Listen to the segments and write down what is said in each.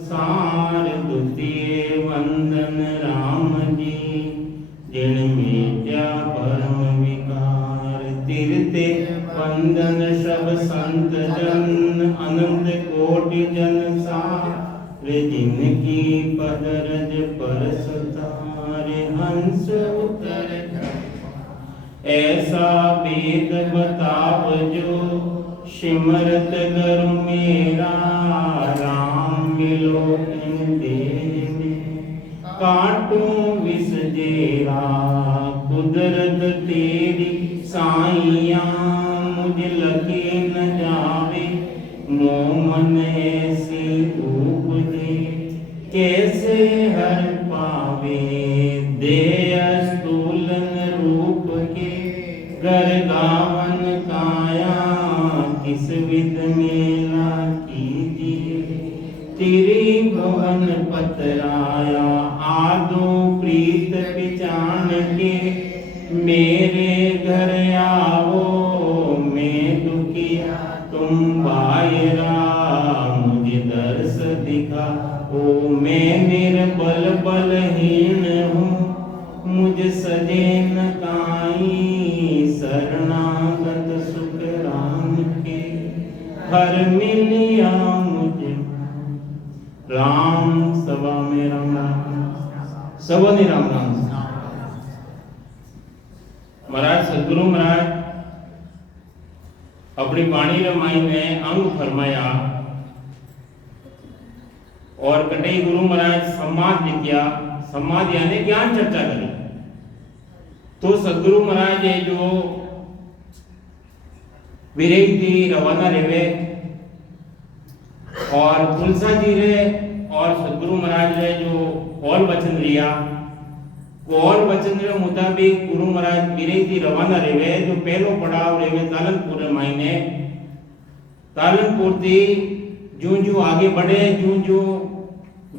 सार द्वितीय वंदन राम जी जिन मेट्या परम विकार तीर्थे वंदन सब संत जन अनंत कोटि जन सारे जिनकी पद रज परस तारे हंस उतर ऐसा वेद बताव जो सिमरत गुरु मेरा राम मिलो इन देह में काटूं विष जेरा कुदरत तेरी साइया मुझ लगे न जावे मोमन ऐसी उपजे कैसे हर पावे दे स्तूलन रूप के घर गावन काया किस विध मेला कीजिए तेरी भवन पतराया आदो प्रीत पिचान के मेरे घर आओ मैं दुखिया तुम बायरा मुझे दर्श दिखा ओ मैं निर्बल बलहीन हूँ मुझ सजे न काई शरणागत सुख राम के हर मिलिया मुझे राम सभा में राम राम सबने राम राम महाराज सदगुरु महाराज अपनी वाणी रमाई में अंग फरमाया और कटई गुरु महाराज संवाद लिखिया संवाद यानी ज्ञान चर्चा करी तो सदगुरु महाराज ये जो विरेक थी रवाना रेवे और तुलसा जी रे और सदगुरु महाराज रे जो कौल वचन लिया कौल वचन रे मुताबिक गुरु महाराज विरेक थी रवाना रेवे जो पहलो पड़ाव रेवे तालनपुर मायने तालनपुर थी जो आगे बढ़े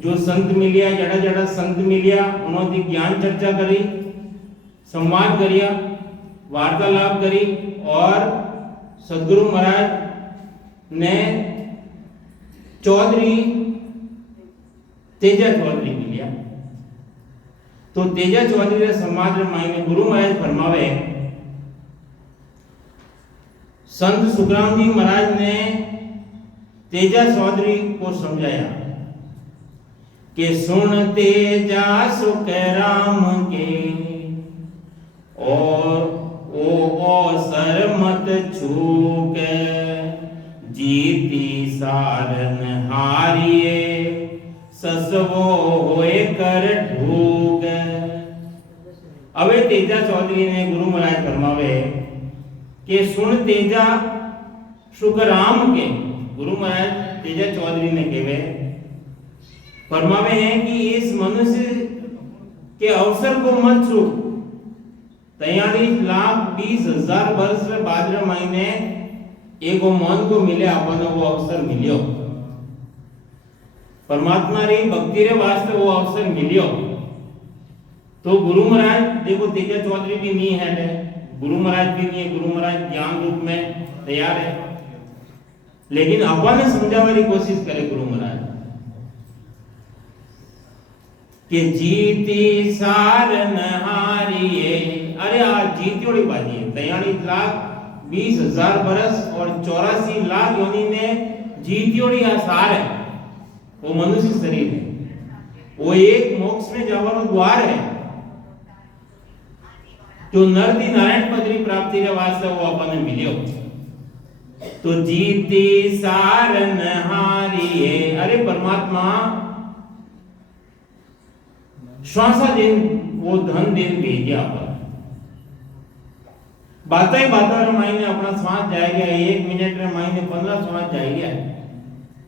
जो संत मिलिया जड़ा जड़ा संत मिलिया उन्होंने ज्ञान चर्चा करी संवाद करिया वार्तालाप करी और सदगुरु महाराज ने चौधरी तेजा चौधरी मिलिया तो तेजा चौधरी रे समाज रे मायने गुरु महाराज फरमावे संत सुखराम जी महाराज ने तेजा चौधरी को समझाया कि सुन तेजा सुख राम के और ओ सर मत छूक जीती सारन हारिए ससवो होए कर ढूक। अवे तेजा चौधरी ने गुरु महाराज फरमावे कि सुन तेजा सुख राम के गुरु महाराज तेजा चौधरी ने कहे फरमावे हैं कि इस मनुष्य के अवसर को मत छूट 43,20,000 वर्ष बाद महीने एक मन को मिले अपन वो अवसर मिलियो परमात्मा री भक्ति रे वास्ते वो अवसर मिलियो तो गुरु महाराज देखो तेजा चौधरी भी नहीं है गुरु महाराज भी नहीं है गुरु महाराज ज्ञान रूप में तैयार है लेकिन अपन समझाने की कोशिश करे गुरु महाराज कि जीती सारन हारिए अरे आज जीती वाली बाजी है 43,20,000 बरस और 84 लाख योनि ने जीती वाली आसार है वो मनुष्य शरीर है वो एक मोक्ष में जावानो द्वार है जो नरदी नारायण पदरी प्राप्ति रे वास्ते वो अपन ने मिलियो तो जीती सारन हारिए अरे परमात्मा श्वासा दिन वो धन दिन भेजा पर बातें मायने अपना श्वास जाएगा 1 मिनट रे मायने 15 श्वास जाएगा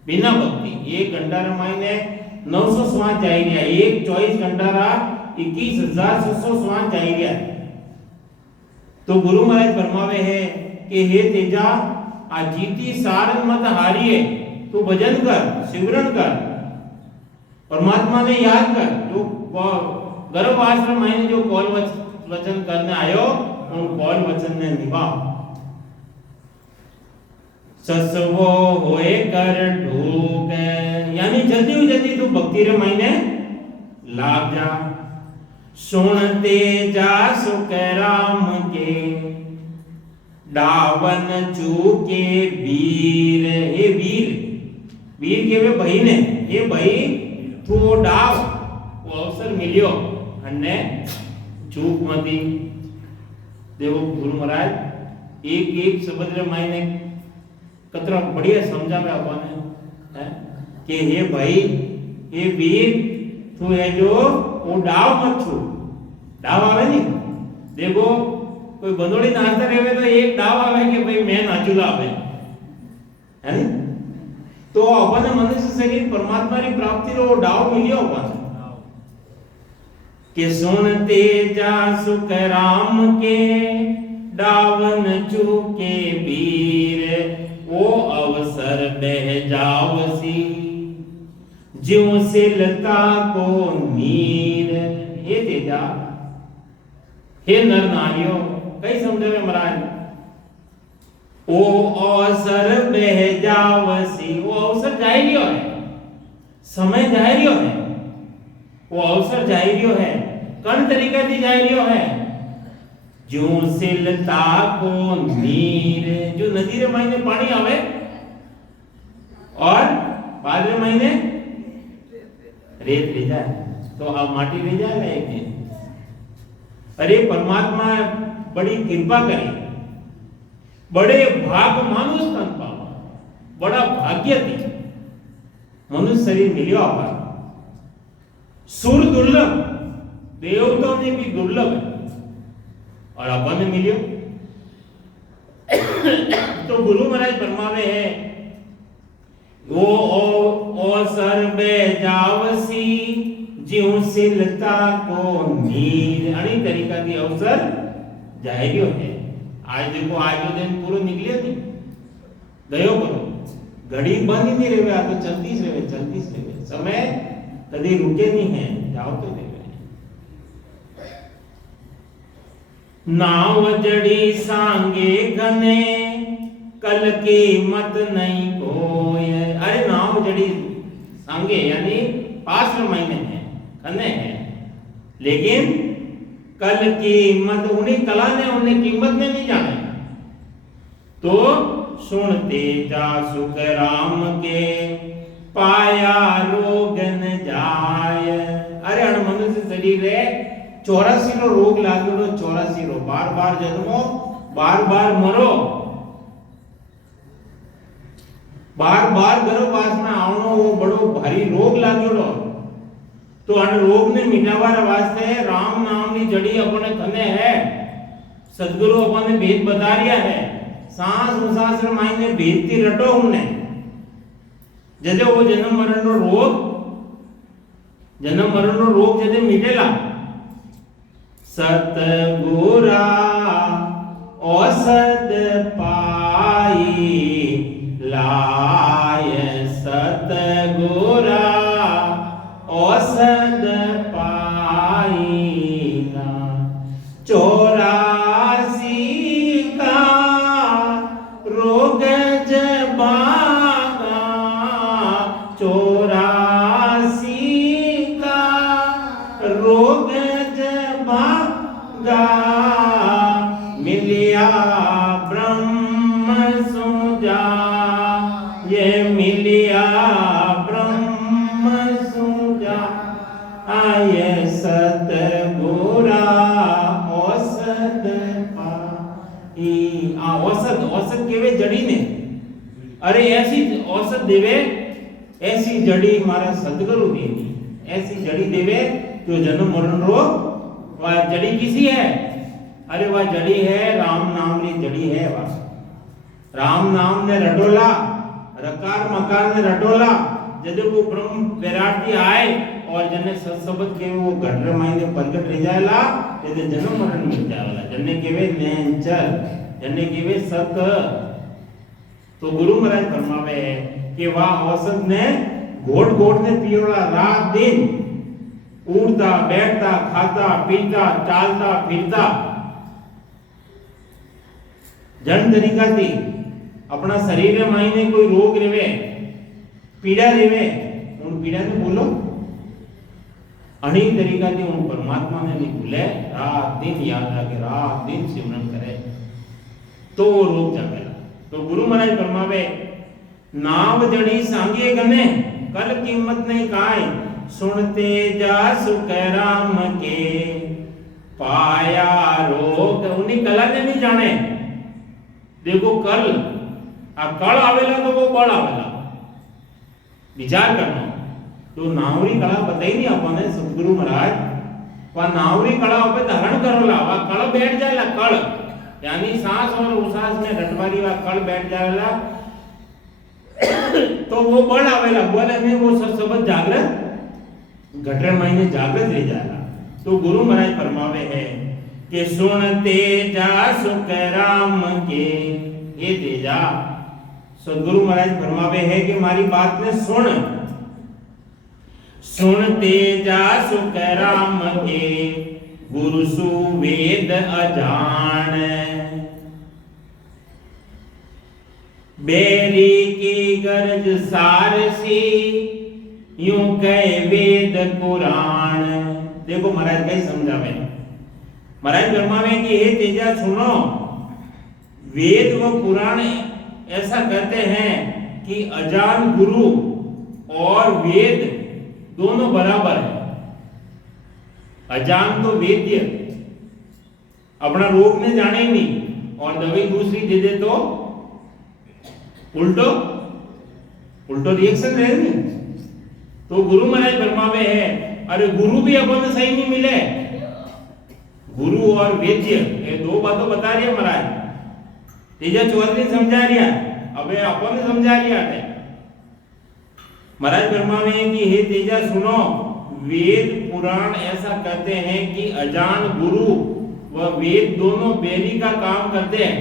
बिना भक्ति 1 घंटा रे मायने 900 श्वास जाएगा 24 घंटा रा 21,600 श्वास जाएगा तो गुरु महाराज फरमावे है कि हे तेजा आ जीती सारन मत हारिए तू भजन कर सिमरन कर परमात्मा ने याद कर जो गर्भ आश्रम में जो कौल वचन करने आयो उन कौल वचन ने निभा ससवो होए कर ढूक यानी जल्दी तू भक्ति रे मायने लाग जा। सुनते जा सुख राम के डावन चूके वीर। हे वीर के वे भाई ने, ये भाई तू वो डाव वो अवसर मिलियो अन्ने चूक मती। देखो गुरु महाराज एक शब्द रे मायने कतरा बढ़िया समझावे आपने है कि हे भाई हे वीर तू है जो वो डाव मत छू। डाव आवे नहीं, देखो कोई बंदोड़ी नाचता रहे तो एक डाव आवे कि भाई मैं नाचूला आवे है नी। तो अपन मनुष्य शरीर परमात्मा की प्राप्ति रो डाव मिलियो अपन कि सुनते जा सुख राम के डावन चूके वीर। वो अवसर बह जावसी ज्यों से लता को नीर। हे तेजा हे नर नारियो कई समझे में महाराज ओ अवसर बह जावसी। वो अवसर जाए रियो है, समय जाए रियो है, वो अवसर जाए रियो है। कौन तरीका थी जाए रियो है जो सिलता को नीर। जो नदी रे महीने पानी आवे और बाद रे महीने रेत ले जाए तो अब माटी ले जाए ना एक दिन। अरे परमात्मा बड़ी कृपा करे, बड़े भाग मानुष तन पावा, बड़ा भाग्य थी मनुष्य शरीर मिलियो आपा। सुर दुर्लभ, देवताओं ने भी दुर्लभ है और अपन ने मिलियो। तो गुरु महाराज फरमावे है वो ओ सर बे जावसी ज्यों सिलता को नीर। अनी तरीका की अवसर जाएगियो है। आज देखो आज जो दिन पूरा निकले नहीं गयो करो घड़ी बंद ही नहीं रहे, आ तो चलती से रहे। समय कभी रुके नहीं है, जाओ तो देवे। नाव जड़ी सांगे गने कल की मत नहीं कोय। अरे नाव जड़ी सांगे यानी पास में महीने है कने है, लेकिन कल की मत उन्हें कला ने उन्हें कीमत में नहीं जाने। तो सुनते जा सुख राम के पाया रोग न जाय। अरे अण मनुष्य शरीर है 84 नो रोग लागेलो, 84 रो बार जन्मो बार मरो, बार गर्भवास में आवनो वो बड़ो भारी रोग लागेलो। तो अन रोग ने मिटावा वास्ते राम नाम की जड़ी अपने कने है। सदगुरु अपने भेद बता रिया है। सांस उसास मायने भेद की रटो हमने जदे वो जन्म मरण नो रोग जदे मिटेला। सतगुरा औसत पाई लाय। सतगुरा औसत पाई ना 84 का रोग जबागा। 84 का रोग जबागा मिलिया ब्रह्म सुजा। ये मिलिया ब्रह्म सुजा आये सतगुरा औसत पाई। औसत केवे जड़ी ने। अरे ऐसी औसत देवे, ऐसी जड़ी मारा सदगुरु देवी, ऐसी जड़ी देवे जो जन्म मरण रो। वह जड़ी किसी है? अरे वह जड़ी है राम नाम की जड़ी है। वह राम नाम ने रटोला, रकार मकार ने रटोला। जब वो ब्रह्म विराटी आए और जने सत्सबद के वो घटर मायने प्रगट रह जाएला, जदे जन्म मरण मिट जाएला। जने केवे नेंचर, जने केवे सत। तो गुरु महाराज फरमावे है कि वह औसत ने घोट ने पियोला रात दिन, उड़ता बैठता खाता पीता चालता फिरता। जन तरीका थी अपना शरीर में मायने कोई रोग रेवे पीड़ा रेवे पीड़ा ने बोलो अणी तरीका थी उन परमात्मा ने नहीं भूले रात दिन याद रखे रात दिन सिमरन करे तो वो रोग जावेला। तो गुरु महाराज फरमावे नाव जड़ी सांगे गने कल कीमत नहीं काय सुनते जा सुख राम के पाया रोग उन्हीं कला ने नहीं जाने। देखो कल कल आवेला तो वो बल आवेला विचार करना। तो नावरी कला बताई नहीं अपने सतगुरु महाराज वा नावरी कला पे धारण करोला वा कल बैठ जाएला कल यानी सांस और उसास में रटवारी वा कल बैठ जाएला तो वो बल आवेला बोले में वो सब जागृत घटरे महीने जागृत रह जाएगा। तो गुरु महाराज फरमावे है कि सुनते जा सुख राम के ये तेजा सदगुरु महाराज फरमावे है कि हमारी बात ने सुनते जा सुख राम के गुरु सुवेद अजान बेरी की गरज सारसी यूं कहे वेद कुरान। देखो महाराज कई समझावे महाराज फरमावे कि हे तेजा सुनो वेद व पुराण ऐसा कहते हैं कि अजान गुरु और वेद दोनों बराबर है। अजान तो वेद्य अपना रोग ने जाने ही नहीं और दवाई दूसरी दे दे तो उल्टो उल्टो रिएक्शन रहे नहीं। तो गुरु महाराज फरमावे है अरे गुरु भी अपन सही नहीं मिले गुरु और वेद्य ये दो बातों बता रही है महाराज तेजा चौधरी समझा रिया अबे अपन समझा रिया है। महाराज फरमावे कि हे तेजा सुनो वेद पुराण ऐसा कहते हैं कि अजान गुरु व वेद दोनों बेरी का काम करते हैं।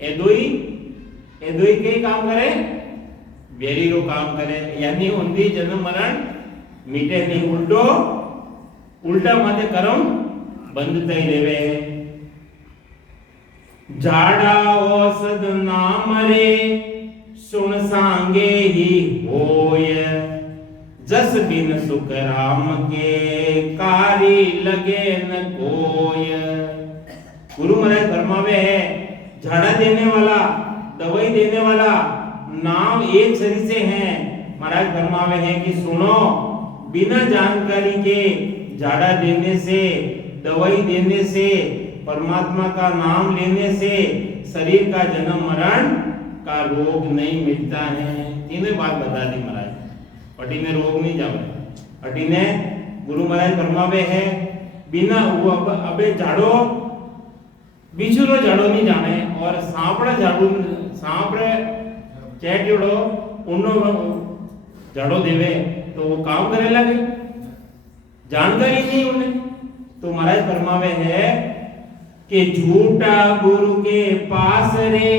ए दोई के काम करे बेरी रो काम करे यानी उनकी जन्म मरण मिटे नहीं उल्टा माते कर्म बंद तई देवे। झाड़ा औषध ना मरे सुन सांगे ही होय जस बिन सुख राम के कारी लगे न कोय। गुरु महाराज फरमावे है झाड़ा देने वाला दवाई देने वाला नाम एक शरीर से है। महाराज फरमावे हैं कि सुनो बिना जानकारी के झाड़ा देने से दवाई देने से परमात्मा का नाम लेने से शरीर का जन्म मरण का रोग नहीं मिटता है। तीनों बात बता दी महाराज पटी में रोग नहीं जावे पटी ने गुरु महाराज फरमावे है बिना वो अबे झाड़ो बिछुरो झाड़ो नहीं जाने और सांपड़ा झाड़ू सांपड़े चैटियोड़ो उन्नो झाड़ो देवे तो वो काम करे लगे जानकारी नहीं उन्हें। तो महाराज फरमावे है कि झूठा गुरु के पास रे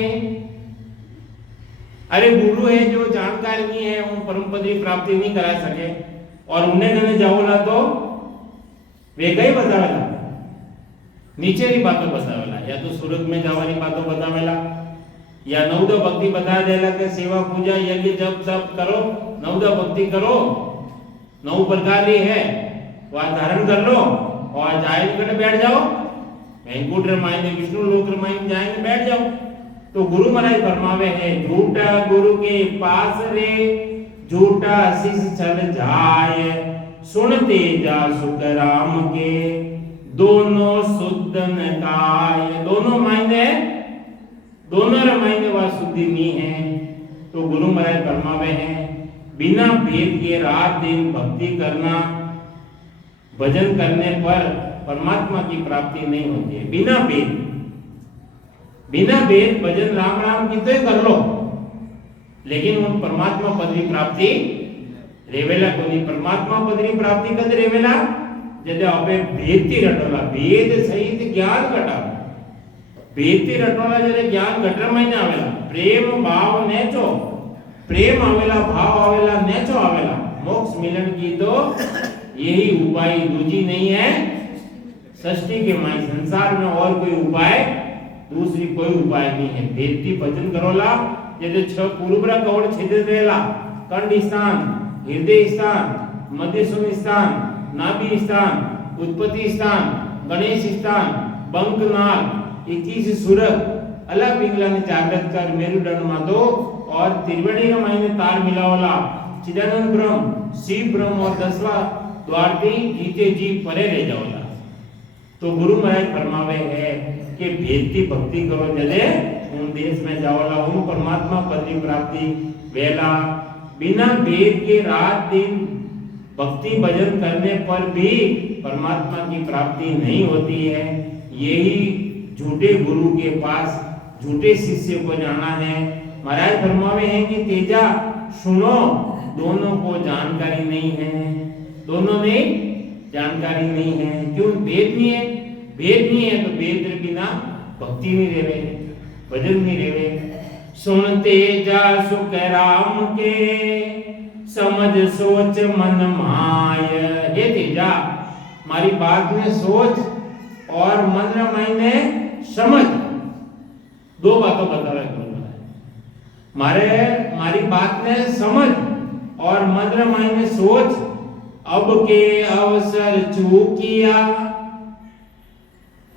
अरे गुरु है जो जानकारी नहीं है उन परम पद की प्राप्ति नहीं करा सके और उन्हें गने जाओला तो वे कई बतावेला नीचे की बातों बतावेला या तो सूरत में जावानी बातों बतावेला या नवदा भक्ति बता देला के सेवा पूजा यज्ञ जप तप करो नवदा भक्ति करो 9 प्रकार की है वह धारण कर लो और जाए निकट बैठ जाओ वैकुंठ रामायण विष्णु लोक रामायण जाएंगे बैठ जाओ। तो गुरु महाराज फरमावे है झूठा गुरु के पास रे झूठा शिष चल जाए सुनते जा सुख राम के दोनों शुद्ध न काय। दोनों मायने व शुद्धि नहीं है। तो गुरु महाराज फरमावे हैं बिना भेद के रात दिन भक्ति करना भजन करने पर परमात्मा की प्राप्ति नहीं होती है। बिना भेद भजन राम राम की तो कर लो लेकिन उन परमात्मा पद की प्राप्ति रेवेला को नहीं। परमात्मा पद की प्राप्ति कद रेवेला जदे आपे भेदती रटोला भेद सहित ज्ञान घटा भेदती रटोला जदे ज्ञान घटर में आवेला प्रेम भाव नेचो प्रेम आवेला भाव आवेला नेचो आवेला मोक्ष मिलन की तो यही उपाय दूजी नहीं है सृष्टि के माई संसार में और कोई उपाय दूसरी कोई उपाय नहीं है। भेदती भजन करोला जैसे 6 पूर्वरा कवड़ छिद्र देला कंड स्थान हृदय स्थान, मध्यस्थल स्थान, नाभि स्थान, उत्पत्ति स्थान, गणेश स्थान, बंकनाल, 21 सुरत, अलग पिंगला ने जागृत कर मेरुदंड में दो और त्रिवेणी के मायने तार मिलावला चिदानंद ब्रह्म, शिव ब्रह्म और 10वां द्वारती जीते जी परे रह जाओला। तो गुरु महाराज फरमावे है कि भेद की भक्ति करो जले उन देश में जाओला, उन परमात्मा पद की प्राप्ति वेला। बिना भेद के रात दिन भक्ति भजन करने पर भी परमात्मा की प्राप्ति नहीं होती है। यही झूठे गुरु के पास झूठे शिष्य को जाना है। महाराज फरमावे हैं कि तेजा सुनो, दोनों को जानकारी नहीं है, दोनों ने जानकारी नहीं है। क्यों? भेद नहीं है, भेद नहीं है तो भेद बिना भक्ति नहीं रेवे, भजन नहीं रेवे। सुनते जा सुख राम के, समझ सोच मन माय। हे तेजा, मारी बात में सोच और मन मायने समझ, दो बातों बता रहे मारी बात में समझ और मन मायने सोच। अब के अवसर चूकिया,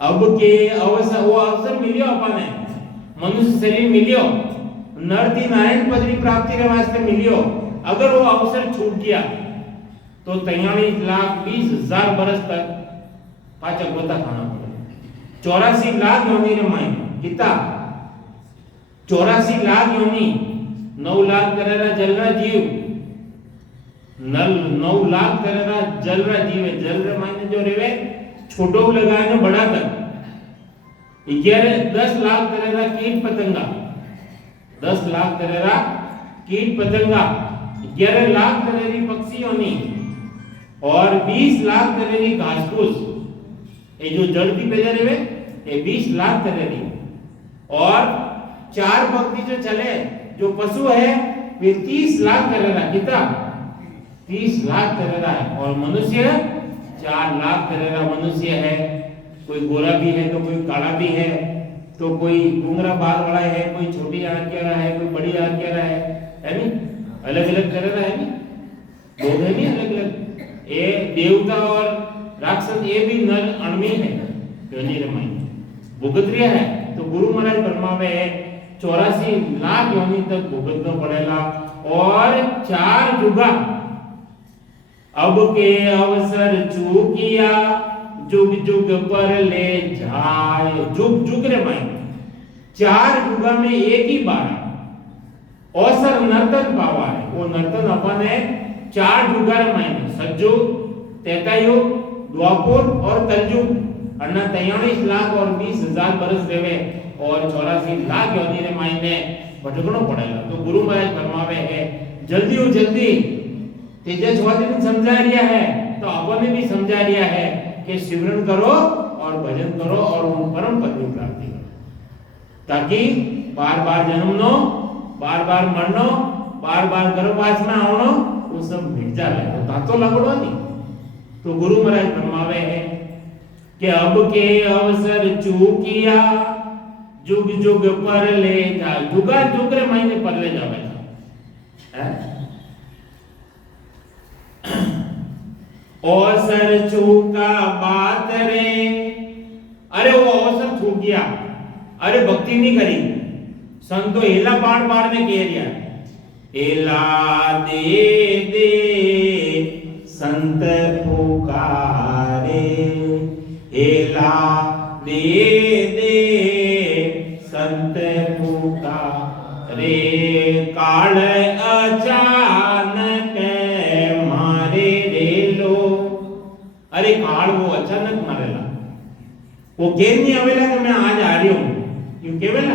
अब के अवसर, वो अवसर मिलियो अपने मनुष्य शरीर मिलियो, नरती नारायण पद की प्राप्ति के वास्ते मिलियो। अगर वो अवसर छूट गया तो 43,20,000 बरस तक पाचक बता खाना पड़े। 84 लाख योनि रे माई किता 84 लाख योनि, 9 लाख करेरा जलरा जीव, 9 लाख करेरा जलरा जीव है। जलरा मायने जो रेवे छोटो लगाए ने बड़ा तक 10 लाख करेरा कीट पतंगा, 10 लाख करेरा कीट पतंगा, 11 लाख करेरी पक्षियों ने और 20 लाख करेरी घास फूस। ये जो जड़ की पैदा रेवे ये 20 लाख करेरी और 4 पक्षी जो चले जो पशु है वे 30 लाख करेरा। कितना? 30 लाख करेरा है। और मनुष्य 4 लाख करेरा मनुष्य है। कोई गोरा भी है तो कोई काला भी है, तो कोई घुंघरा बाल वाला है, कोई छोटी आंख वाला है, कोई बड़ी आंख वाला है नहीं? अलग अलग करेरा है नहीं? लोग है नहीं अलग अलग। ये देवता और राक्षस ये भी नर अणमी है, योनि रमाई भुगतरिया है। तो गुरु महाराज फरमावे 84 लाख योनि तक भुगतना पड़ेगा और 4 जुगा। अब के अवसर चूकिया, जुग जुग पर ले जाए। जुग जुग रे माई 4 जुगा में एक ही बार अवसर नर्तन पावा है। वो नर्तन अपन है 4 जुगा रे माई, सतयुग, त्रेतायुग, द्वापर और कलयुग। 43 लाख और 20,000 बरस रेवे और 84 लाख योनि रे माई ने भटकनो पड़ेगा। तो गुरु महाराज फरमावे है जल्दी हो जल्दी तेजस वादी ने समझा रिया है तो अपन ने भी समझा रिया है कि सिमरन करो और भजन करो और उन परम पद की प्राप्ति करो, ताकि बार बार जन्मनो, बार बार मरनो, बार बार गर्भवास में आवनो वो सब मिट जावे। तो तातो लगड़ो नहीं। तो गुरु महाराज फरमावे है कि अब के अवसर चूकिया, जुग जुग पर ले जा। जुगा जुग रे महीने पर ले जावे है। अवसर चूका बात रे, अरे वो अवसर छूट गया, अरे भक्ति नहीं करी। संतो हेला पार पार ने कह दिया, हेला दे दे संत पुकारे, हेला दे दे संत पुकारे। काल अचानक मारे रे लो, अरे काल वो अचानक मारेला। वो केम नहीं आवेला कि मैं आज आ रही हूं, क्यों केवेला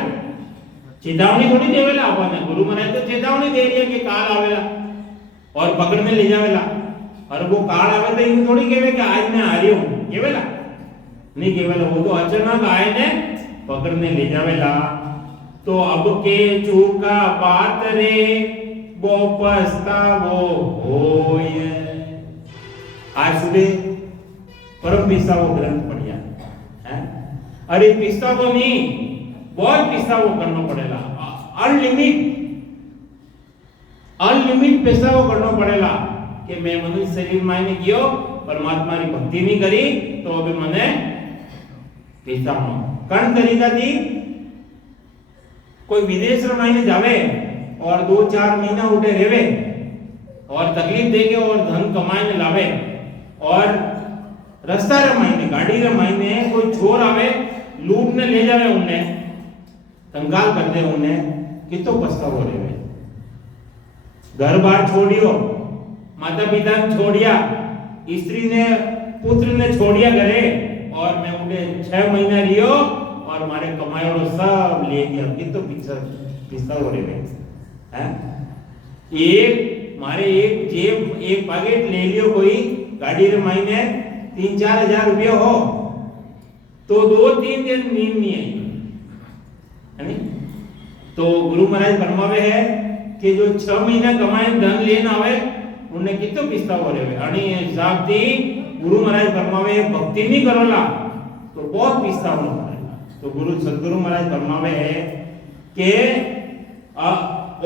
चेतावनी थोड़ी देवेला अपन। गुरु महाराज तो चेतावनी दे रही है कि काल आवेला और पकड़ने ले जावेला। और वो काल आवे तो यूं थोड़ी केवे कि आज मैं आ रही हूं, केवेला नहीं केवेला। वो तो अचानक आए ने पकड़ने ले जावेला। तो अब के चूका बात रे वो पछतावो होय। आज सुबह परम पिस्तावो ग्रंथ पढ़िया है। अरे पिस्तावो नहीं, बहुत पिस्तावो करना पड़ेगा, अनलिमिट अनलिमिट पैसाओ करनो पड़ेगा कि मैं मनुष्य शरीर में आने गयो परमात्मा की भक्ति नहीं करी तो अभी मने पैसा कण तरीका थी कोई विदेश में जावे और 2-4 महीना उठे रेवे और तकलीफ देके और धन कमाने लावे और रास्ता रे मायने गाड़ी रे मायने कोई चोर आवे लूट ने ले जावे उन्हें कंगाल कर दे उन्हें कितो पछतावो रेवे घर बार छोड़ियो माता पिता ने छोड़िया स्त्री ने पुत्र ने छोड़िया घरे और मैं उन्हें 6 महीना रियो और मारे कमायोड़ो सब ले गया कितो पछतावो रेवे हैं एक मारे एक जेब एक पैकेट ले लियो कोई गाड़ी रे मायने 3-4 हजार रुपया हो तो 2-3 दिन नींद नहीं आई है नहीं तो गुरु महाराज फरमावे है कि जो 6 महीना कमाए धन लेना आवे उन्हें कितो पिस्तावो रेवे आणि हिसाब थी गुरु महाराज फरमावे भक्ति नहीं करोला तो बहुत पिस्तावो पड़ेगा तो गुरु सद्गुरु महाराज फरमावे है कि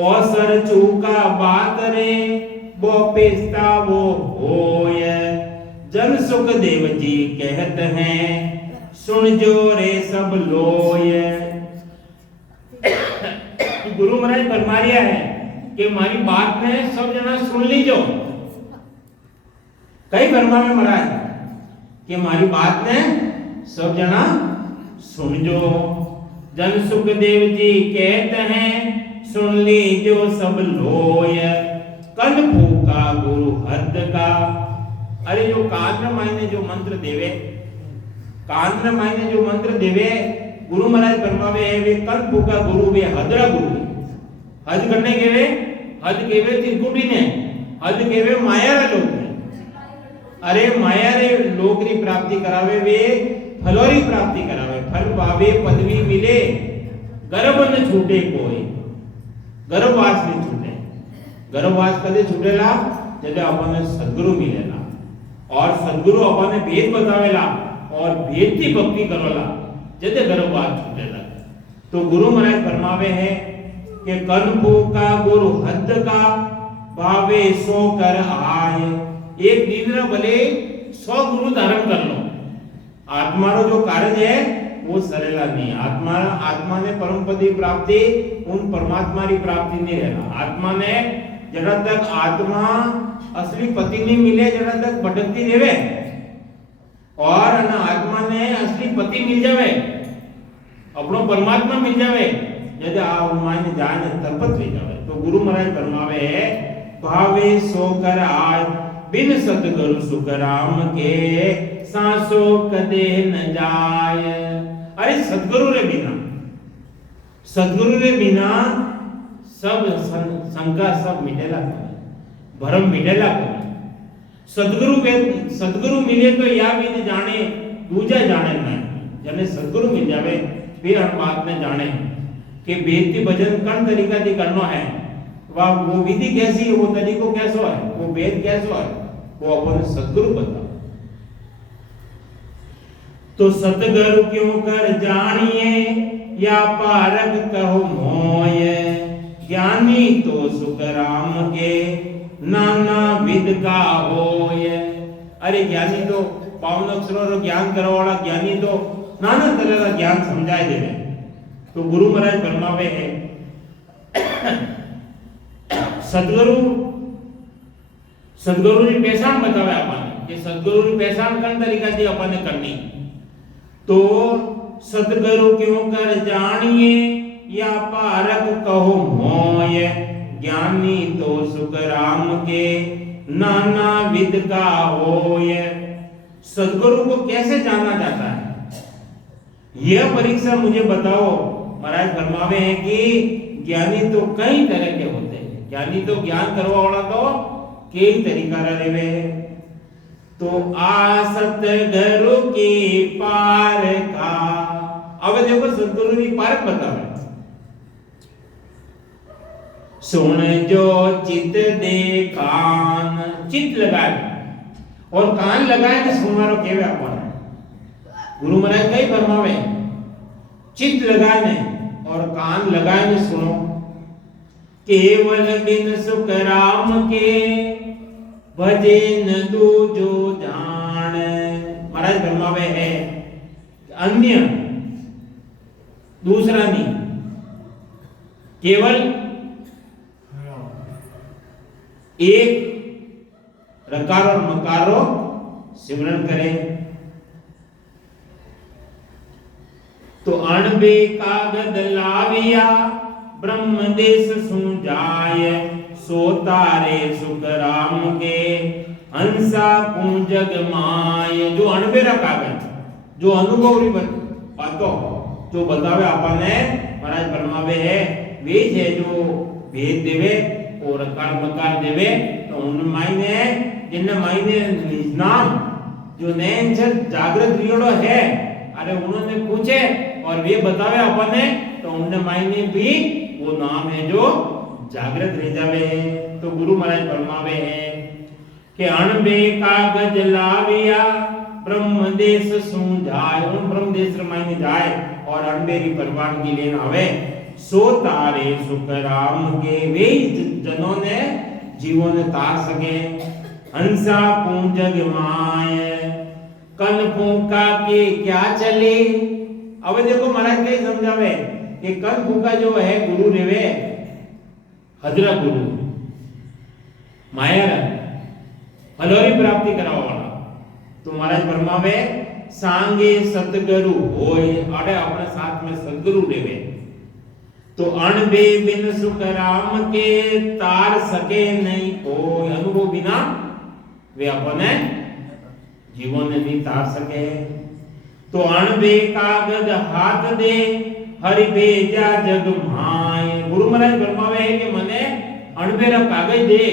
औसर चूका बात रे वो पिस्तावो होय जन सुख देव जी कहते हैं सुन जो रे सब लोय गुरु महाराज फरमा रिया है कि मारी बात ने सब जना सुन लीजो कई फरमा में महाराज कि मारी बात ने सब जना सुन जो जन सुख देव जी कहते हैं सुन लीजो सब लोय कल फूका गुरु हद का अरे जो कान मायने जो मंत्र देवे कान मायने जो मंत्र देवे गुरु महाराज फरमावे है वे कल फूका गुरु वे हदरा गुरु हज करने केवे त्रिकुटी ने हज केवे माया रे लोग अरे माया रे लोक री प्राप्ति करावे वे फलोरी प्राप्ति करावे फल पावे पदवी मिले गर्भ न छूटे कोई गर्भवास नहीं छूटे गर्भवास कदे छूटेला जब अपन सद्गुरु मिलेला और सद्गुरु अपन भेद बतावेला और भेद की भक्ति करोला जब गर्भवास छूटेला तो गुरु महाराज फरमावे है कि कल्पो का गुरु हद का भावे सो कर आए एक दिन रे भले 100 गुरु धारण कर लो आत्मा रो जो कार्य है वो सरेला नहीं आत्मा ने परम पद की प्राप्ति उन परमात्मा की प्राप्ति नहीं रहना आत्मा ने जड़ा तक आत्मा असली पति नहीं मिले जड़ा तक भटकती रहे और आत्मा ने असली पति मिल जावे अपनो परमात्मा मिल जावे यदि आप मायने जाने तलपत ले जावे तो गुरु महाराज फरमावे है भावे सो कर आय बिन सतगुरु सुख राम के सांसो कदे न जाय अरे सतगुरु रे बिना सब शंका सब मिटेला भरम मिटेला सतगुरु मिले तो या भी जाने दूजा जाने नहीं जने सतगुरु मिल जावे फिर हम बात में जाने कि वेद की भजन कौन तरीका दी करना है वह वो विधि कैसी है वो तरीको कैसो है वो वेद कैसो है वो अपन सतगुरु बता तो सतगुरु क्यों कर जानिए या पारक कहो मोय ज्ञानी तो सुख राम के नाना विद का होय अरे ज्ञानी तो पावन अक्षरों रो ज्ञान करो वाला ज्ञानी तो नाना तरह का ज्ञान समझाए देवे तो गुरु महाराज फरमावे है सद्गुरु की पहचान बतावे अपन कि सद्गुरु की पहचान कौन तरीका से अपन ने करनी तो सद्गुरु क्यों कर जानिए या पारक कहो मोय ज्ञानी तो सुख राम के नाना विद का होय सद्गुरु को कैसे जाना जाता है यह परीक्षा मुझे बताओ महाराज फरमावे हैं कि ज्ञानी तो कई तरह के होते हैं ज्ञानी तो ज्ञान करवा वाला तो कई तरीका रेवे तो आसत गुरु की पार का अब देखो सद्गुरु की पारक बतावे सुन जो चित दे कान चित लगाए और कान लगाए तो सुनवारो केवे अपन गुरु महाराज कई फरमावे चित लगाने और कान लगाए सुनो केवल बिन सुख राम के भजे न दूजो जान। महाराज फरमावे है अन्य दूसरा नहीं, केवल एक रकार और मकारो सिमरन करे तो अणबे कागद लाविया ब्रह्म देश सुजाय सो तारे सुख राम के हंसा जग माय। जो अणबेरा कागज जो अनुभव बातों जो बतावे आपने महाराज फरमावे है वे है जो भेद देवे और रकार मकार देवे तो उन मायने जिन मायने नाम जो नैन जागृत रियोड़ो है अरे उन्होंने पूछे और वे बतावे अपने तो उन मायने भी वो नाम है जो जागृत रह जावे। तो गुरु महाराज फरमावे है कि अणबे कागज लाविया ब्रह्म देश सुजाय। उन ब्रह्म देश मायने जाए और अणबेरी परवान की लेन आवे सो तारे सुख राम के। वे जनों ने जीवों ने तार सके हंसा पूंजग माय कल फूका के क्या चले। अब देखो महाराज कई समझावे कि कल फूका जो है गुरु रेवे हजरा गुरु माया हलोरी प्राप्ति करावा वाला। तो महाराज फरमावे सांगे सतगुरु होय अरे अपने साथ में सतगुरु रेवे तो अणबे बिन सुख राम के तार सके नहीं कोई। अनुभव बिना वे अपने जीवन में नहीं तार सके। तो अणबे कागज हाथ दे हरि भेजा जग माय। गुरु महाराज फरमावे है कि मने अणबेरा कागज दे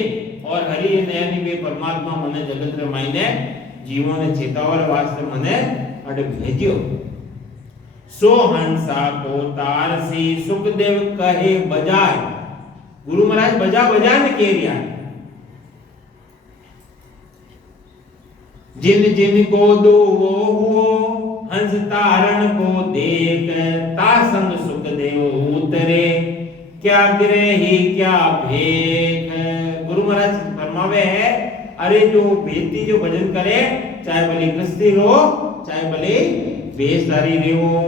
और हरि ने वे परमात्मा मने जगत रे मायने जीवन ने चेतावर वास्ते मने अड भेज्यो। सो हंसा को तार सी सुखदेव कहे बजाय। गुरु महाराज बजा बजा ने कह रिया जिन जिन को दो वो हुओ हंस तारण को देख ता संग सुखदेव उतरे क्या ग्रही क्या भेक। गुरु महाराज फरमावे है अरे जो बेटी जो भजन करे चाहे भले गृहस्थी रो चाहे भले बेसदारी रेवो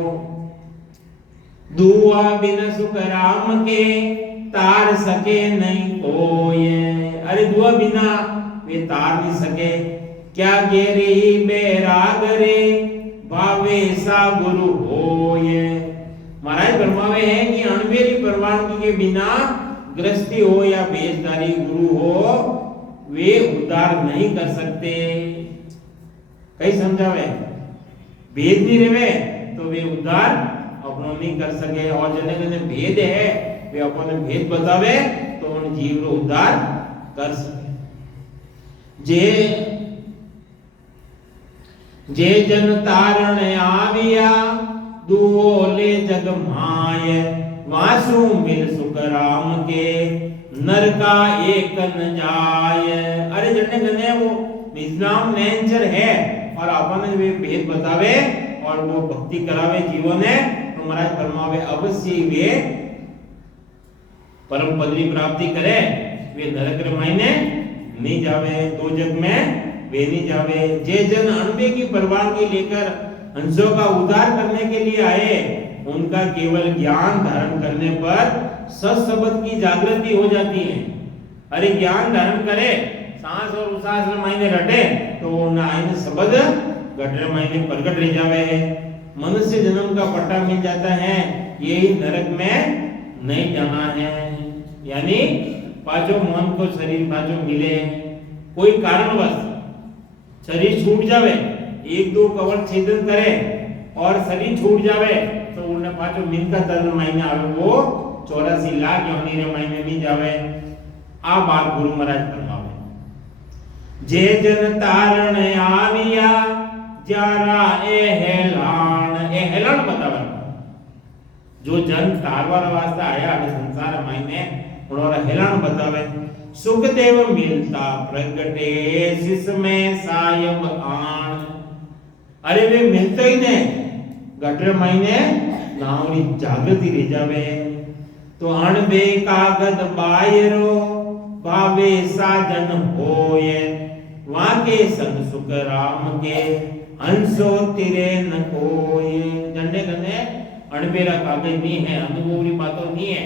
दुआ बिन सुख राम के तार सके नहीं कोई। अरे दुआ बिना वे तार नहीं सके क्या गेरे बैराग रे भावे सा गुरु होय। महाराज फरमावे है कि अणबेरी परवानगी के बिना गृहस्थी हो या बेसदारी गुरु हो वे उद्धार नहीं कर सकते। कई समझावे भेद नहीं रेवे तो वे उद्धार अपनो नहीं कर सके और जने जने भेद है वे अपने भेद बतावे तो उन जीव रो उद्धार कर सके। जे जन तारण आविया दुओले जग माय वासु मिल सुख राम के नर का एक न जाय। अरे जने जने वो निजनाम नेचर है और अपन वे भेद बतावे और वो भक्ति करावे जीवन है तो महाराज फरमावे अवश्य वे परम पदवी प्राप्ति करे वे नरक मायने नहीं जावे दो जग में वे नहीं जावे। जे जन अणबे की परवानगी लेकर हंसों का उद्धार करने के लिए आए उनका केवल ज्ञान धारण करने पर सत्शब्द की जागृति हो जाती है। अरे ज्ञान धारण करे सांस और उसास मायने रटे तो ना आयने शब्द गटर मायने प्रकट रह जावे है। मनुष्य जन्म का पट्टा मिल जाता है यही नरक में नहीं जाना है। यानी पांचों मन को शरीर पांचों मिले कोई कारणवश शरीर छूट जावे एक दो कवच छेदन करे और शरीर छूट जावे तो उन्हें पांचों मिल का तन मायने आवे वो 84 लाख योनि रे मायने नहीं जावे। आ बात गुरु महाराज फरमावे जे जन तारण आविया जारा ए हेलान बतावे जो जन तारवार वास्ते आया है संसार मायने उन्होंने हेलान बतावे। सुखदेव मिलता प्रगटे शिष में सायब आन। अरे वे मिलते ही ने गटर मायने नावरी जागृति रह जावे। तो अणबे कागद बायरो भावे साजन होय वाके संग सुख राम के हंसो तिरे न कोय। जन्ने कने अणबेरा कागज नहीं है, अनुभवरी बातों नहीं है,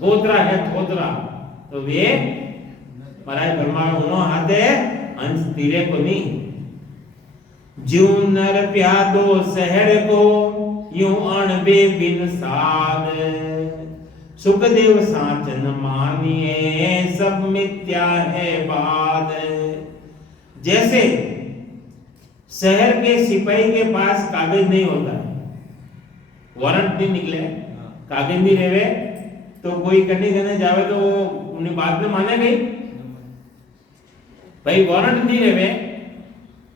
थोतरा है थोतरा। तो वे महाराज ब्रह्मा उनो हाथे हंस तिरे को नहीं। ज्यों नर प्यादो शहर को यूं अणबे बिन साध सुखदेव साचन मानिए सब मिथ्या है बात। जैसे शहर के सिपाही के पास कागज नहीं होता, वारंट नहीं निकले, कागज नहीं रहे, तो कोई करने जावे तो उन्हें बात में माने गई भाई वारंट नहीं रहे,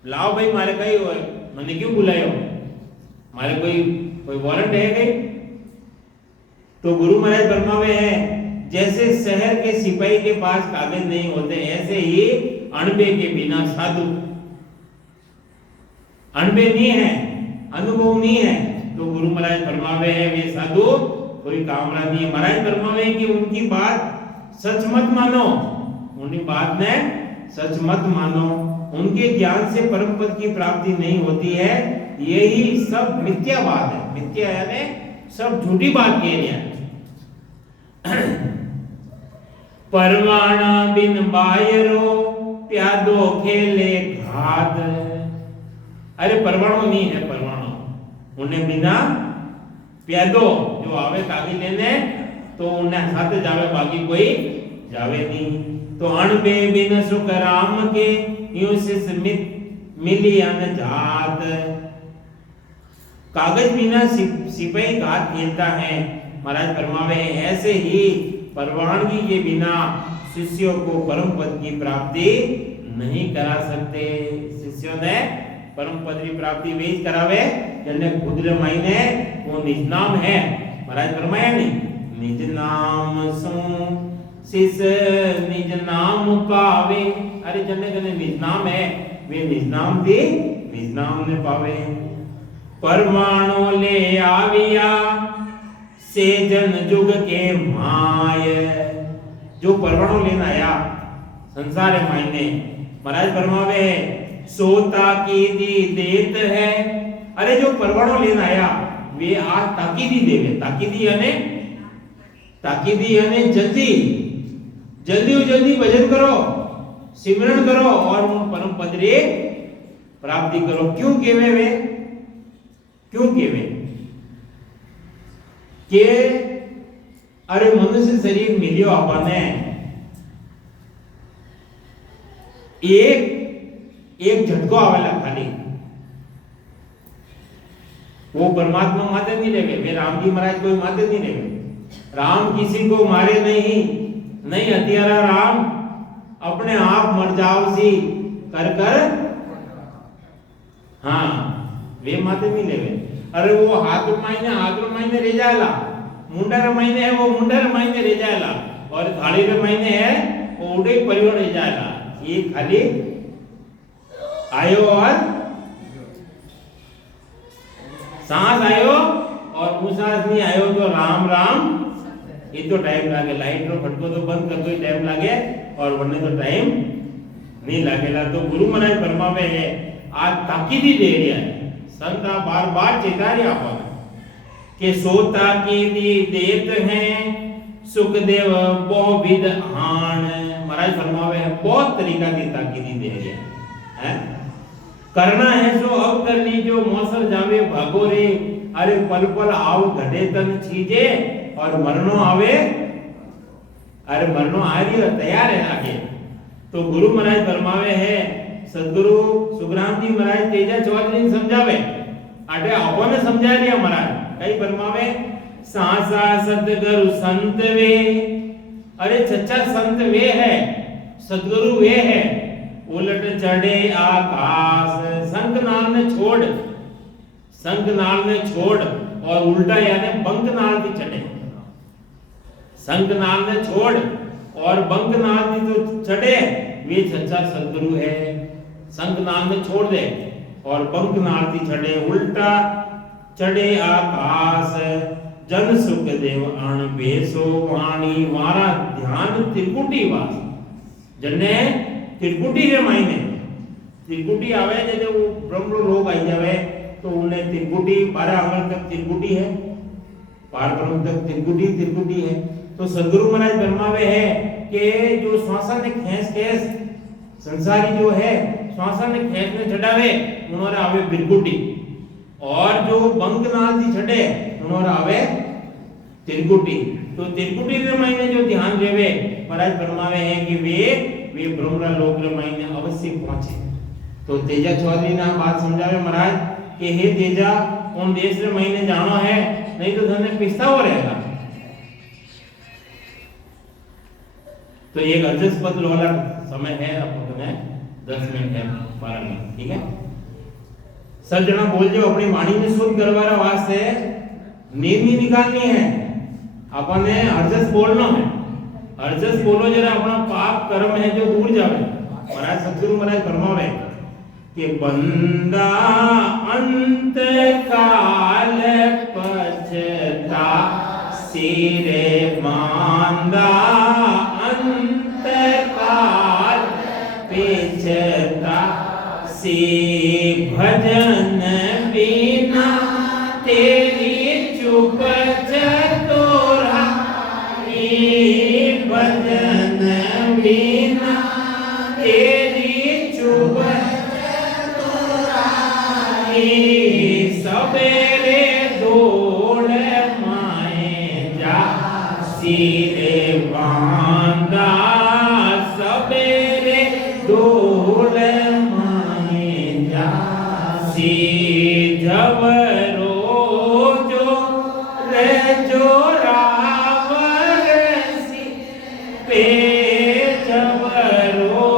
लाओ भाई मारे कहीं मैंने क्यों बुलायो, मारे कोई वारंट है कहीं। तो गुरु महाराज फरमावे है जैसे शहर के सिपाही के पास कागज नहीं होते, ऐसे ही अणबे के बिना साधु, अणबे नहीं है, अनुभव नहीं है, तो गुरु महाराज फरमावे है वे साधु कोई कामना नहीं है। महाराज फरमावे कि उनकी बात सच मत मानो, उनकी बात में सच मत मानो, उनके ज्ञान से परम पद की प्राप्ति नहीं होती है, यही सब मिथ्या बात है। मिथ्या यानी सब झूठी बात कह रहे हैं। परवाना बिन बायरो प्यादो खेले घात। अरे परवाणो नहीं है, परवाणो उन्हें बिना प्यादो जो आवे कागी लेने तो उन्हें साथ जावे, बाकी कोई जावे नहीं। तो अणबे बिन सुख राम के यूं सिस मिली अन जात। कागज बिना सिपाही घात खेलता है, महाराज फरमावे ऐसे ही परवानगी के बिना शिष्यों को परम पद की प्राप्ति नहीं करा सकते। शिष्यों ने परम पद की प्राप्ति वे करावे जिन्हें खुद मायने वो निज नाम है। महाराज फरमाया नहीं, निज नाम सो शिष निज नाम पावे। अरे जन्ने जन्ने निज नाम है वे निज नाम दे निज नाम ने पावे। परमाणु ले आविया से जन जुग के माय। जो परमाणु लेना आया संसार मायने, महाराज फरमावे सोता की दी देत है। अरे जो परमाणु लेना आया वे आज ताकीदी देवे। ताकीदी यानी जल्दी जल्दी भजन करो, सिमरन करो और उन परम पद रे प्राप्ति करो। क्यों केवे वे, क्यों केवे के अरे मनुष्य शरीर मिलियो आपने एक झटको आवेला खाली, वो परमात्मा माते नहीं लेवे। वे राम जी महाराज कोई माते नहीं लेवे। राम किसी को मारे नहीं हथियारा राम अपने आप मर जाओ सी कर हाँ वे माते नहीं लेवे। अरे वो हाथ मायने रह जाएला, मुंडा मायने है वो मुंडा मायने रह जाएला, और थाली मायने है वो उड़े परिवार रह जाएला। ये खाली आयो और सांस आयो और वो सांस नहीं आयो तो राम राम ये तो टाइम लागे। लाइट रो फटको तो बंद कर दो टाइम लागे और वरने तो टाइम नहीं लागेला। तो गुरु महाराज फरमावे है आज ताकीदी दे रहा है, संत बार चेता रहे आप के सोता की दी देत हैं सुखदेव बहु विध हान। महाराज फरमावे है बहुत तरीका की ताकीदी दे रहा है। करना है सो अब कर लीजो मौसर जावे भागो रे। अरे पल पल आव घटे तन छीजे और मरनो आवे, अरे मरनो आ रही है तैयार है आगे। तो गुरु महाराज फरमावे है सदगुरु सुखराम जी महाराज तेजा चौधरी ने समझावे आटे आपो ने समझा दिया महाराज कई फरमावे सासा सतगुरु संत वे। अरे सच्चा संत वे है, सदगुरु वे है। उलट चढ़े आकाश संग नाल ने छोड़ और उल्टा यानी बंक नाल की चढ़े। संग नाल ने छोड़ और बंक नाल की तो चढ़े वे सच्चा सदगुरु है। संग नाल ने छोड़ दे और बंक नाल की चढ़े, उल्टा चढ़े आकाश जन सुख देव अण बेसो वाणी वारा ध्यान त्रिकुटी वास जने त्रिकुटी रे मायने त्रिकुटी आवे जदे वो ब्रह्म लोक आई जावे तो उन्हें त्रिकुटी 12 आंगल तक त्रिकुटी है, पार ब्रह्म तक त्रिकुटी है। तो सदगुरु महाराज फरमावे है कि जो श्वासन ने खेस संसारी जो है श्वासन ने खेस में चढ़ावे उन्होंने आवे बिरकुटी, और जो बंकनाथ जी छड़े उन्होंने आवे त्रिकुटी। तो त्रिकुटी रे मायने जो ध्यान देवे महाराज फरमावे है कि वे ब्रह्म लोक रे मायने अवश्य पहुंचे। तो तेजा चौधरी ने बात समझावे महाराज कि हे तेजा उन देश रे मायने जानो है, नहीं तो धने पिस्ताओ रहेगा। तो एक अर्जस्पद लोला समय है, अपने 10 मिनट है 12 मिनट, ठीक है। सब जना बोल जो अपनी वाणी में शुद्ध करवाना वास्ते नींद नहीं निकालनी है, अपने अर्जस बोलना है। अर्जस बोलो जरा अपना पाप कर्म है जो दूर जावे। महाराज सतगुरु महाराज फरमावे कि बंदा अंत काल पछता सिरे मांदा अंत काल पिछता सी भजन बिना तेरी चुप चतुरा भजन बिना तेरी चुप चतुरा सबेरे दौड़ माए जा सिरे बांधा सबेरे दौड़ माए जा सी जवरो जो रे जो रावर सी पे जवरो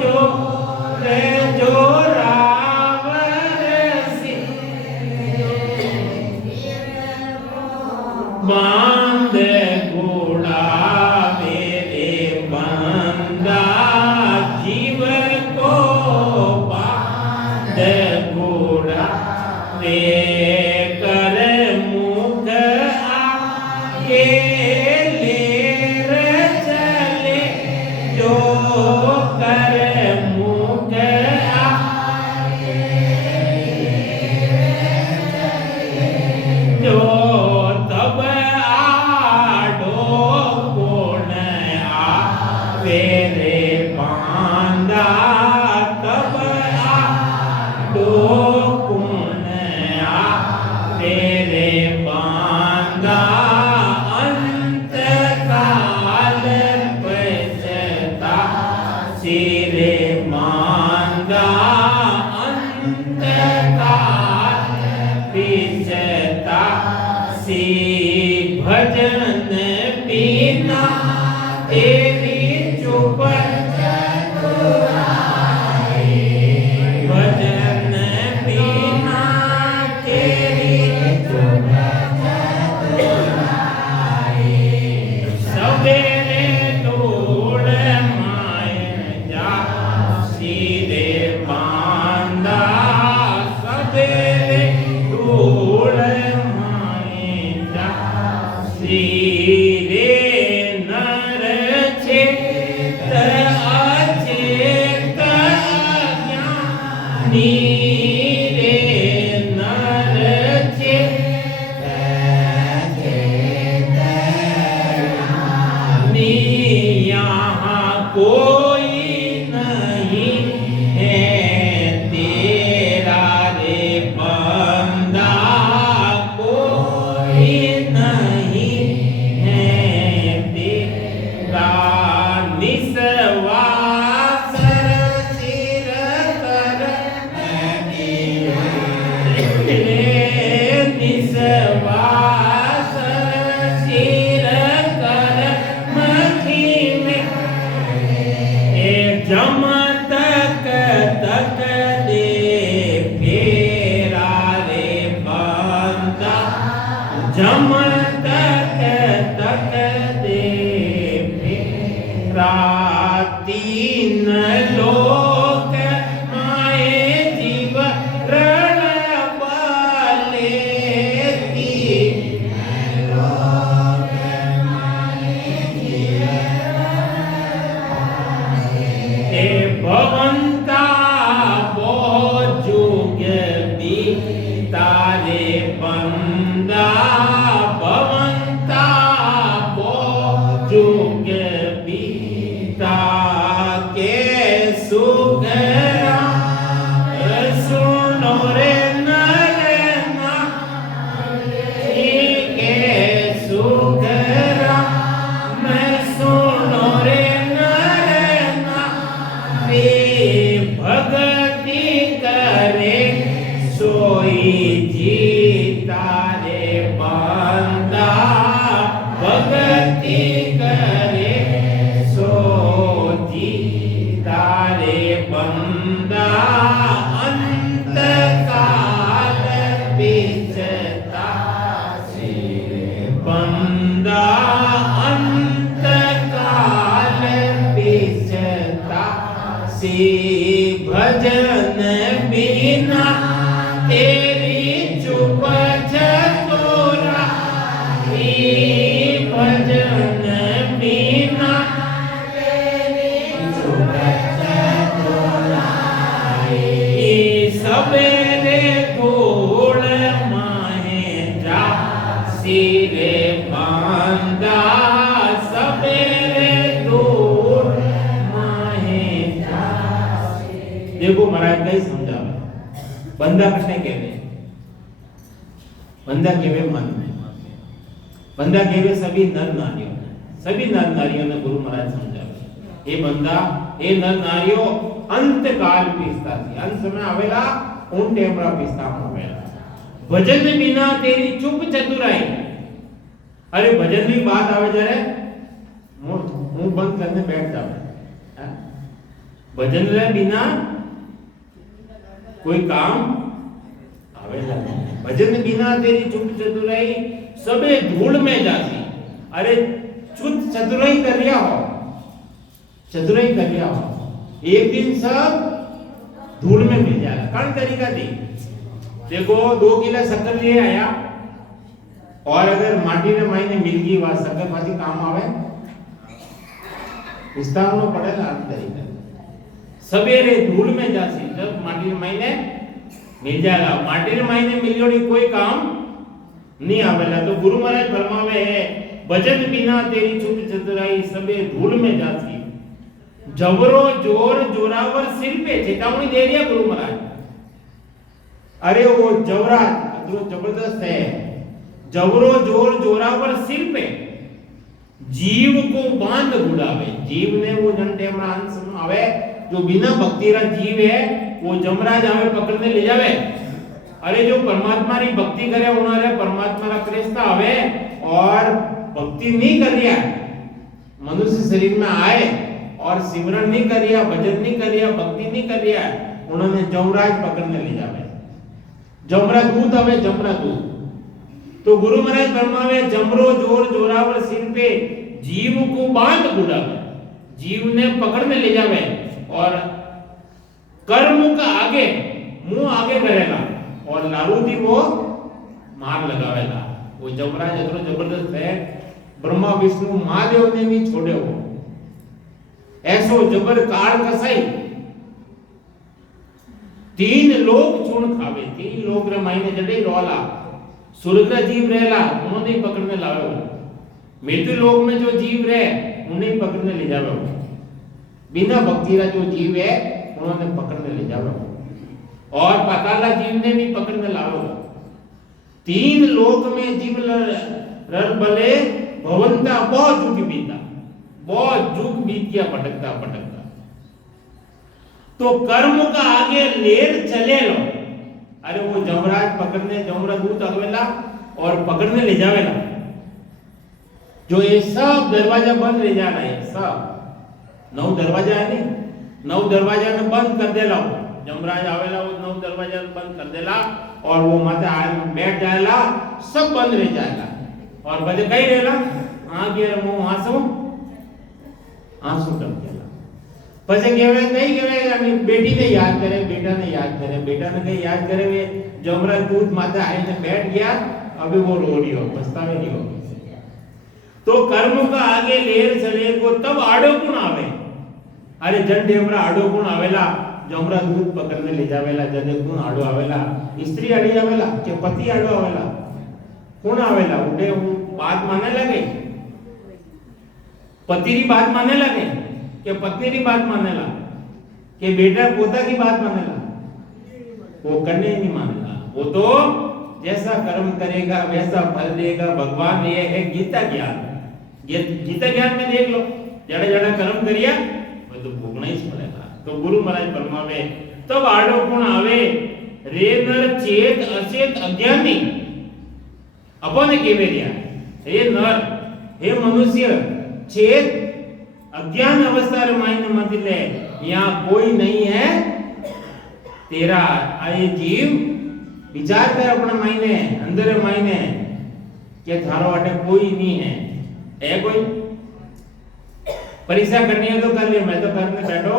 जो रे जो रावर सी बांध घोड़ा मेरे बंदा जीव को बांध घोड़ा रे कर मुख आगे लेर चले जो कर मुख आगे जो तब आडो कोण आवे रे बांधा तब आडो कोण आवे रे बांधा अंत काल पछता सिरे मांधा अंत काल पिछता सी भजन बिना तेरी चुप चतुराई भजन बिना तेरी चुप चतुराई सबेरे दौड़ माए जा सिरे बांधा सबेरे दौड़ माए जा सिरे नर चेत अचेत ज्ञानी रे नर चेत ज्ञानी यहाँ कोई नहीं है तेरा रे बंदा कोई नहीं है तेरा निस्वास चिर कर भजन बिना तेरी चुप चतुराई, भजन बिना तेरी चुप चतुराई, सबेरे धूल माहे जा सिरे बांधा, सबेरे धूल माहे जा। देखो महाराज कई समझावे बंदा किसने कहवे, बंदा कहवे मन में, बंदा कहवे सभी नर नारियों, सभी नर नारियों ने गुरु महाराज समझावे हे बंदा, हे नर नारियों अंत काल पीसता थी, अंत समय आवेला उन टेमरा पीसता आवेला, भजन बिना तेरी चुप चतुराई। अरे भजन की बात आवे जरे मुंह बंद करने बैठ जावे, भजन रे बिना कोई काम आवेला नहीं, भजन बिना तेरी चुप चतुराई सबे धूल में जाती। अरे चुप चतुराई कर लिया हो, चतुराई कर लिया हो, एक दिन सब धूल में मिल जाएगा। कौन तरीका थी, देखो 2 किलो शक्कर लिए आया और अगर माटी ने मायने मिल गई वह शक्कर पाती काम आवे, विस्तार में पड़ेगा तरीका। सवेरे धूल में जासी जब माटी ने मायने मिल जाएगा, माटी ने मायने मिल जोड़ी कोई काम नहीं आवेला। तो गुरु महाराज फरमावे है भजन बिना तेरी चुप चतुराई सबे धूल में जासी, जबरो जोर जोरावर सिर पे, चेतावनी दे दिया गुरु महाराज। अरे वो जबरा जो जबरदस्त है, जबरो जोर जोरावर सिर पे जीव को बांध बुलावे। जीव ने वो जंटे अंश आवे जो बिना भक्ति रा जीव है वो जमराज आवे पकड़ने ले जावे। अरे जो परमात्मा री भक्ति करे उन्होंने परमात्मा रा क्रिस्ता आवे और भक्ति नहीं कर रिया, मनुष्य शरीर में आए और सिमरन नहीं कर रिया, भजन नहीं कर रिया, भक्ति नहीं कर रिया, उन्होंने जमराज पकड़ने ले जावे। जमरा दूत आवे, जमरा दूत। तो गुरु महाराज फरमावे जमरो जोर जोरावर सिर पे जीव को बांध बुलावे, जीव ने पकड़ने ले जावे और कर्म का आगे मुंह आगे करेगा और लारूदी वो मार लगावेगा। वो जमराज इतना जबरदस्त है, ब्रह्मा विष्णु महादेव ने भी छोड़े हो ऐसो जबर काल कसाई। 3 लोग चूर्ण खावे, 3 लोग रे मायने जड़े रोला स्वर्ग जीव रहेला उन्होंने पकड़ने लावे, मृत्यु लोक में जो जीव रहे उन्हें पकड़ने ले जावे, बिना भक्ति रा जो जीव है उन्होंने पकड़ने ले जावे और पाताला जीव ने भी पकड़ने लावे। 3 लोक में जीव रर बले भवंता बहुत जुग बीता, बहुत जुग बीत गया भटकता भटकता। तो कर्म का आगे लेर चले लो। अरे वो जमराज पकड़ने जमरा दूत अगवेला और पकड़ने ले जावेला, जो ये सब दरवाजा बंद ले जाना है, सब 9 दरवाजा है नहीं, 9 दरवाजा ने बंद कर देला। जमराज आवेला वो 9 दरवाजा बंद कर देला और वो माता बैठ जाएला, सब बंद रह जाएगा और बजे कहीं रहेला आगे मुंह आंसू टप देला। પછી કહેવાય નહીં કહેવાય બેટી ને યાદ કરે, બેટા ને યાદ કરે, બેટા ने कहीं याद करे वे जमरा दूध माता आईने बैठ गया, अभी वो रो रही हो, पछतावे नहीं हो। तो कर्म का आगे लेर चले को तब आड़ो गुण आवे। अरे जन डेमरा आड़ो गुण आवेला, जमरा दूध पकड़ने ले जावेला, जने गुण आड़ो आवेला, स्त्री आड़ी आवेला के पति आड़ो आवेला, कौन आवेला उठे बात माने लगे, पति की बात माने लगे के पत्नी की बात मानेला के बेटा पोता की बात मानेला, वो करने नहीं मानेगा। वो तो जैसा कर्म करेगा वैसा फल देगा। भगवान ये है गीता ज्ञान, गीता ज्ञान में देख लो, जड़ा जड़ा कर्म करिया वो तो भोगना ही पड़ेगा। तो गुरु महाराज फरमावे तब आड़ो गुण आवे रे नर चेत अचेत अज्ञानी। अपन केवे रिया हे नर हे मनुष्य चेत अज्ञान अवस्था रे मायने मत ले, यहाँ कोई नहीं है तेरा। आए जीव विचार कर अपने मायने अंदर मायने के थारो अटे कोई नहीं है कोई। परीक्षा करनी है तो कर लियो, मैं तो करने बैठो,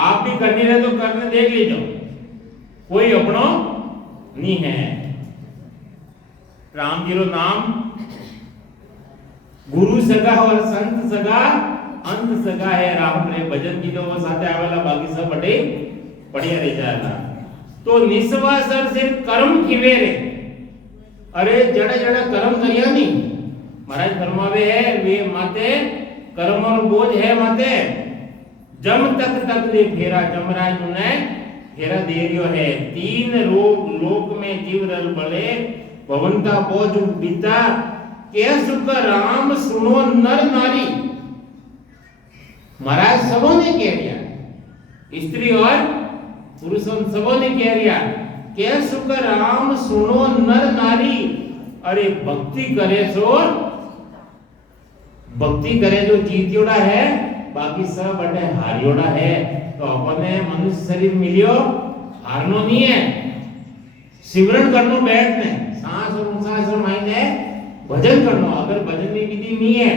आप भी करनी है तो करने देख लीजिए। कोई अपनो नहीं है। राम जी रो नाम गुरु सगा और संत सगा अंत सगा है। राम रे भजन की तो वो साथे आवेला, बाकी सब बटे बढ़िया रह जाएगा। तो निस्वासर से कर्म किवे रे, अरे जड़े जड़े कर्म करिया नहीं महाराज फरमावे है वे माते कर्म और बोझ है माते जम तक दे फेरा। जमराज ने फेरा दे रियो है। तीन रोग लोक में जीव रल बले, भवंता बोझ बीता के सुख राम सुनो नर नारी। महाराज सबों ने कह दिया, स्त्री और पुरुषों सबों ने कह दिया के सुख राम सुनो नर नारी। अरे भक्ति करे सो, भक्ति करे जो जीतियोड़ा है, बाकी सब बटे हारियोड़ा है। तो अपने मनुष्य शरीर मिलियो, हारनो नहीं है। सिमरन करनो बैठने, सांस और उसास और मायने भजन करनो। अगर भजन की विधि नहीं है,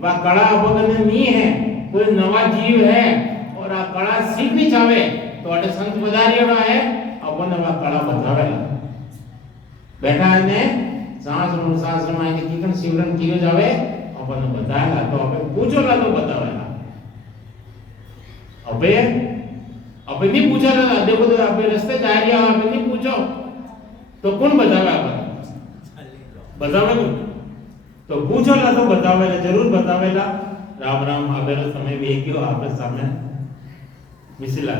वह कला अपगन नहीं है, कोई नवा जीव है और आ कला सीखनी चाहे तो अटे संत पधारियोड़ा है, अपन वह कला बतावेला। बैठा है ने सांस और उसास और मायने किकन सिमरन कियो जावे अपन बताएगा। तो अपन पूछोला तो बतावेला। अबे नहीं पूछा ना, देखो तो आप रास्ते जा रहे हो, आप नहीं पूछो तो कौन बतावे? आप बतावे तो पूछो ला तो बतावेला, जरूर बतावेला। राम राम। अबेरो समय भी है कि आप सामने मिसिला